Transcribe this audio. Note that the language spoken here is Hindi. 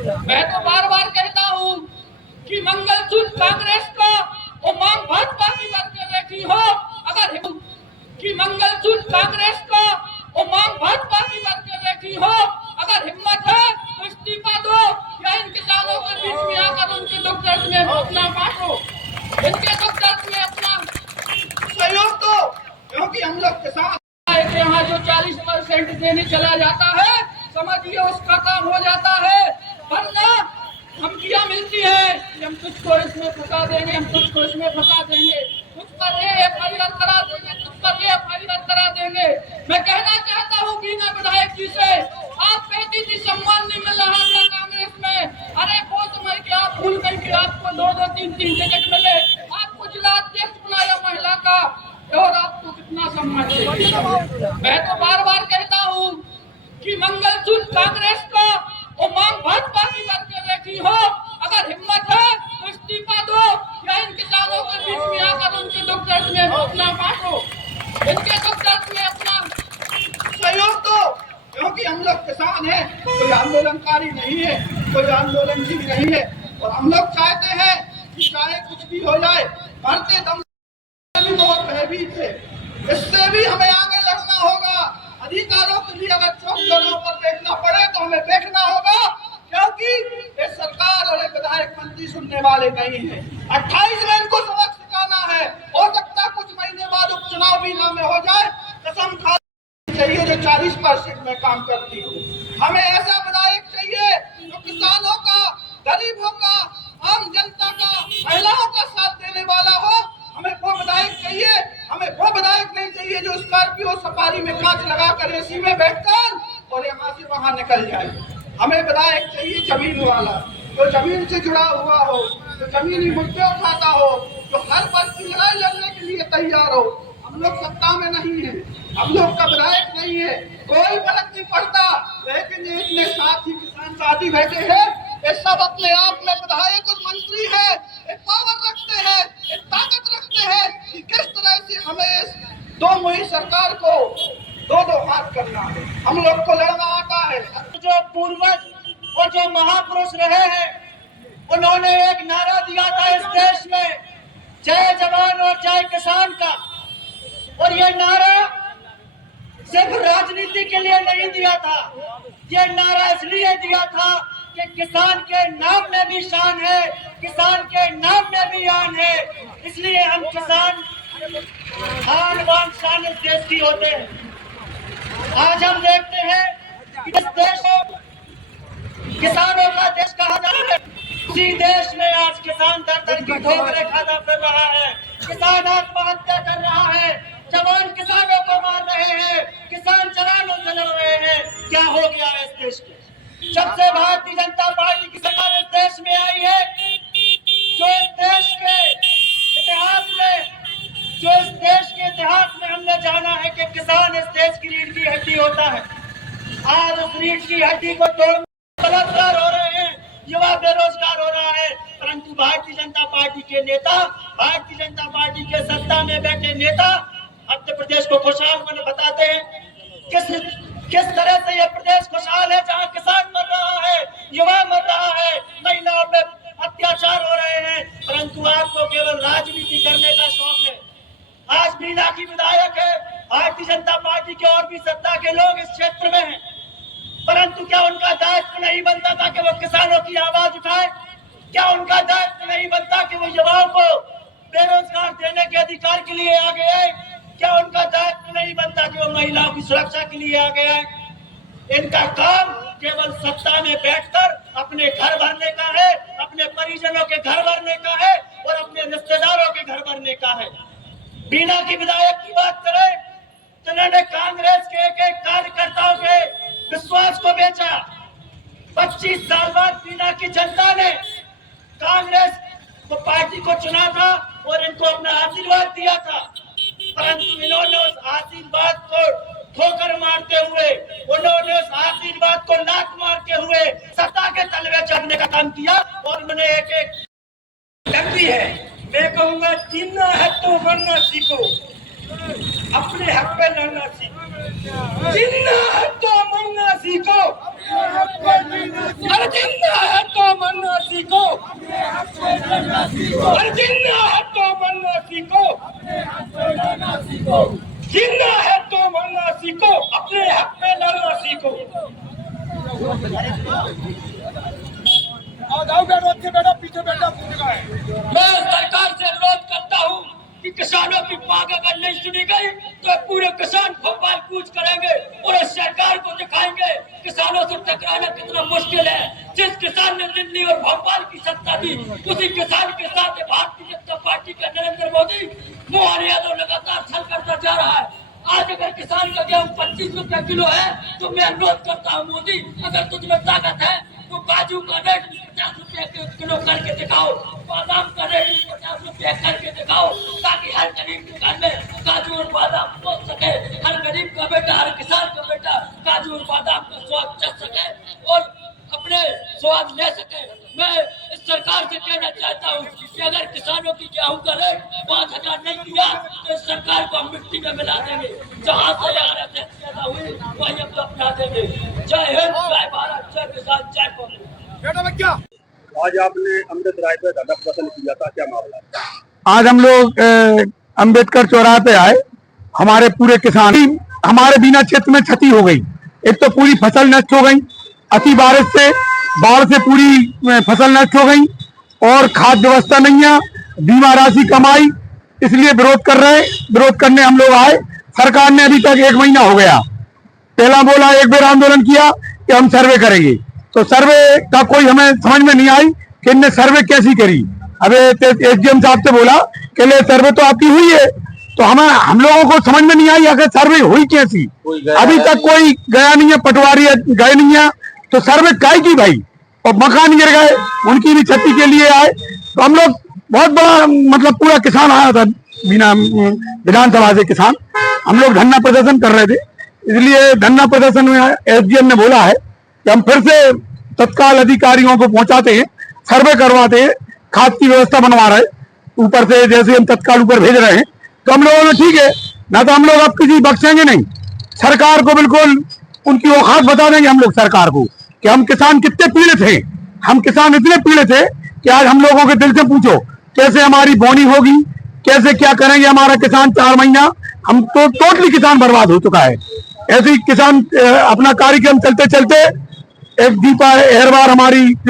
मैं तो बार बार कहता हूँ कि मंगलसूत्र कांग्रेस का वो मांग भाजपा की करके बैठी हो। अगर कि मंगलसूत्र कांग्रेस का वो मांग भाजपा की करके बैठी हो, अगर हिम्मत है तो इस्तीफा दो या इन किसानों के बीच में आकर उनके दुख दर्द में अपना बांटो, इनके दुख दर्द में अपना सहयोग दो। क्योंकि हम लोग किसान यहाँ जो 40% देने चला जाता है, समझिए उसका काम हो जाता है। वरना धमकियां मिलती है कि हम तुझको इसमें फंसा देंगे, हम तुझको इसमें फंसा देंगे, तुझ पर FIR करा देंगे, तुझ पर FIR करा देंगे। मैं कहना चाहता हूँ बीना विधायक जी से, आप कहती थी सम्मान नहीं मिल रहा था कांग्रेस में। अरे वो समय कि आप भूल गई कि आपको 2-2, 3-3 टिकट मिले, आपको जिला अध्यक्ष बनाया महिला का, और आपको कितना सम्मान चाहिए। मैं तो बार बार कहता हूँ कि मंगलसूत्र कांग्रेस का वो मांग भाजपा की करके बैठी हो। अगर हिम्मत है तो इस्तीफा दो या इन किसानों के बीच में आकर उनके दुख दर्द में अपना बांटो, इनके दुख दर्द में अपना सहयोग दो। क्योंकि हम लोग किसान हैं, कोई आंदोलनकारी नहीं है, कोई आंदोलनजीवी नहीं है। और हम लोग चाहते हैं कि चाहे कुछ भी हो जाए, मरते दम भी बहुत भयभीत है। इससे भी हमें आगे लड़ना होगा। अधिकारों के लिए अगर चौक चौराहों पर देखना पड़े तो हमें देखना होगा, क्योंकि ये सरकार और विधायक मंत्री सुनने वाले नहीं है। 28 में इनको सबक सिखाना है। हो सकता कुछ महीने बाद उपचुनाव भी ना में हो जाए, कसम खा चाहिए जो 40% में काम करती हो। हमें ऐसा विधायक चाहिए जो किसानों का, गरीबों का, आम जनता का, महिलाओं का साथ देने वाला हो। हमें वो विधायक चाहिए, हमें वो विधायक नहीं चाहिए जो स्कॉर्पियो सफारी में कांच लगाकर एसी में बैठकर और यहाँ से वहाँ निकल जाए। हमें विधायक चाहिए जमीन वाला, जो जमीन से जुड़ा हुआ हो, जो जमीनी मुद्दे उठाता हो, जो हर वर्ग की लड़ाई लड़ने के लिए तैयार हो। हम लोग सत्ता में नहीं है, हम लोग का विधायक नहीं है, कोई फर्क नहीं पड़ता। लेकिन ये इतने साथी किसान साथी बैठे हैं, ये सब अपने आप में विधायक और मंत्री है, एक पावर रखते हैं, एक ताकत रखते हैं कि किस तरह से हमें इस दो मुही सरकार को दो हाथ करना है। हम लोग को लड़ना आता है। जो पूर्वज और जो महापुरुष रहे हैं, उन्होंने एक नारा दिया था इस देश में, जय जवान और जय किसान का। और ये नारा सिर्फ राजनीति के लिए नहीं दिया था, ये नारा इसलिए दिया था कि किसान के नाम में भी शान है, किसान के नाम में भी आन है। इसलिए हम किसान आन बान शान इस देश की होते हैं। आज हम देखते हैं कि इस देश को किसानों का देश कहा जाता है, उसी देश में आज किसान दर की ठोकरें खाना पड़ रहा है, किसान आत्महत्या कर रहा है, जवान किसानों को मार रहे हैं, किसान जवानों से लड़ रहे हैं। क्या हो गया है इस देश को? जब से भारतीय जनता पार्टी की सरकार इस देश में आई है, जो इस देश के इतिहास में हमने जाना है कि किसान इस देश की रीढ़ की हड्डी होता है। आज उस रीढ़ की हड्डी को तोड़ने बेरोजगार हो रहे हैं, युवा बेरोजगार हो रहा है। परंतु भारतीय जनता पार्टी के नेता, भारतीय जनता पार्टी के सत्ता में बैठे नेता मध्य प्रदेश को खुशहाल बताते हैं। किस तरह से यह प्रदेश खुशहाल है, जहाँ किसान मर रहा है, युवा मर रहा है, महिलाओं पे अत्याचार हो रहे हैं। परंतु आपको केवल राजनीति करने का शौक है। आज बीना की विधायक है, भारतीय जनता पार्टी के और भी सत्ता के लोग इस क्षेत्र में हैं, परंतु क्या उनका दायित्व नहीं बनता था कि वो किसानों की आवाज उठाए? क्या उनका दायित्व नहीं बनता कि वो युवाओं को बेरोजगार देने के अधिकार के लिए आगे आए? क्या उनका दायित्व नहीं बनता कि वो महिलाओं की सुरक्षा के लिए आगे आए? इनका काम केवल सत्ता में बैठकर अपने घर भरने का है, अपने परिजनों के घर भरने का है और अपने रिश्तेदारों के घर भरने का है। बीना की विधायक की बात करें तो इन्होंने कांग्रेस के एक कार्यकर्ताओं के विश्वास को बेचा। 25 साल बाद बीना की जनता ने कांग्रेस को पार्टी को चुना था और इनको अपना आशीर्वाद दिया था, परंतु इन्होंने उस आशीर्वाद को ठोकर मारते हुए, उन्होंने उस आशीर्वाद को लात मारते हुए सत्ता के तलवे चढ़ने का काम किया। और उन्होंने एक लगती है, मैं कहूँगा जीना है तो मरना सीखो, अपने हक पे लड़ना सीखो। जीना है तो मरना सीखो, अरे जिंदा है और जिंदा है तो मरना सीखो, जिंदा है तो मरना सीखो, अपने हक में लड़ना सीखो। मैं सरकार से अनुरोध करता हूँ कि किसानों की मांग अगर नहीं सुनी गई तो पूरे किसान भोपाल कूच करेंगे और इस सरकार को दिखाएंगे किसानों से टकराना कितना मुश्किल है। जिस किसान ने दिल्ली और भोपाल की सत्ता दी उसी किसान के साथ भारतीय जनता पार्टी का नरेंद्र मोदी मोहन यादव लगातार छल करता जा रहा है। आज अगर किसान का गेहूं 25 रुपए किलो है तो मैं अनुरोध करता हूँ मोदी, अगर तुझमें ताकत है तो काजू का रेट 50 रुपए किलो करके दिखाओ, बादाम का रेट 50 रुपए करके दिखाओ, ताकि हर गरीब के घर में काजू और बादाम पहुंच सके। हर गरीब का बेटा, हर किसान का बेटा काजू और बादाम का स्वाद चख सके और अपने स्वाद ले सके। मैं इस सरकार से कहना चाहता हूँ कि अगर किसानों की गेहूं का रेट 5000 नहीं किया तो इस सरकार को हम मिट्टी में मिला देंगे। जहाँ से RSS पैदा हुई वही हम तो अपना देंगे। जय हिंद, जय भारत, जय किसान, जय कांग्रेस। आज आपने अमृत राय पे धरना प्रदर्शन किया था, क्या मामला है? आज हम लोग अंबेडकर चौराहे पे आए। हमारे पूरे किसान, हमारे बिना क्षेत्र में क्षति हो गई। एक तो पूरी फसल नष्ट हो गई, अति बारिश से, बाढ़ से पूरी फसल नष्ट हो गई और खाद्य व्यवस्था नहीं है, बीमा राशि कमाई, इसलिए विरोध कर रहे हैं। विरोध करने हम लोग आए। सरकार ने अभी तक 1 महीना हो गया, पहला बोला एक बार आंदोलन किया कि हम सर्वे करेंगे, तो सर्वे का कोई हमें समझ में नहीं आई कि इनने सर्वे कैसी करी। अब SDM साहब से बोला कि ले सर्वे तो आपकी हुई है, तो हम लोगों को समझ में नहीं आई अगर सर्वे हुई कैसी। अभी तक कोई गया नहीं है, पटवारी गए नहीं है, तो सर्वे काहे की भाई। और मकान गिर गए, उनकी भी क्षति के लिए आए। तो हम लोग बहुत बड़ा मतलब पूरा किसान आया था, बिना विधानसभा से किसान, हम लोग धरना प्रदर्शन कर रहे थे। इसलिए धरना प्रदर्शन में SDM ने बोला है कि हम फिर से तत्काल अधिकारियों को पहुंचाते हैं, सर्वे करवाते हैं, खाद की व्यवस्था बनवा रहे हैं ऊपर से, जैसे हम तत्काल ऊपर भेज रहे हैं। तो हम लोगों ने ठीक है ना, तो हम लोग अब किसी बख्शेंगे नहीं। सरकार को बिल्कुल उनकी औकात बता देंगे हम लोग सरकार को कि हम किसान कितने पीड़ित हैं। हम किसान इतने पीड़ित हैं कि आज हम लोगों के दिल से पूछो कैसे हमारी बोनी होगी, कैसे क्या करेंगे हमारा किसान। 4 महीना हम तो टोटली किसान बर्बाद हो चुका है। ऐसे ही किसान अपना कार्यक्रम चलते चलते एक दीपा एहरबार हमारी